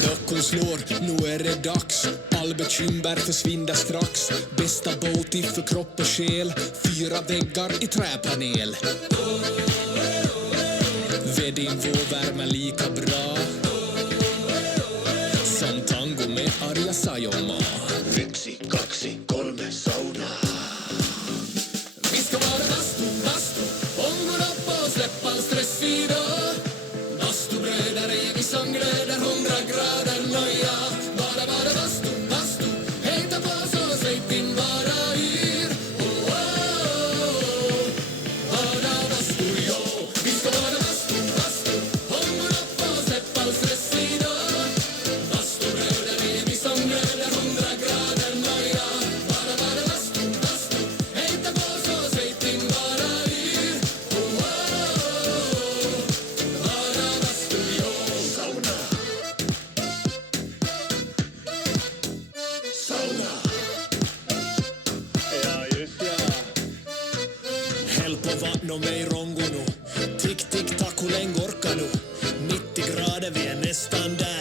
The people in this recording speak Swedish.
Klockan slår, nu är det dags. All bekymmer försvinner strax. Bästa båt för kropp och själ. 4 väggar i träpanel. Vedin vår värme lika bra som tango med Arja Saijonmaa. 1, 2, 3 sauna. Vi ska vara bastu, ångon upp och släppa all stress idag. Bastubröder är vi som glöder 100 grader noja. Bara bastu, hejta på så släpp in bara yr. Bara bastu, ja. Vi ska vara bastu, ångon upp och släppa all stress idag. Bastubröder är vi som glöder 100 grader noja. Bara bastu, hejta på så släpp in bara yr. Bara bastu, ja. Sauna. Sauna. Ja, just ja. Häll på vatten och mig rongo nu. Tick, tick, tack, hur länge orkar du? 90 grader, vi är nästan där.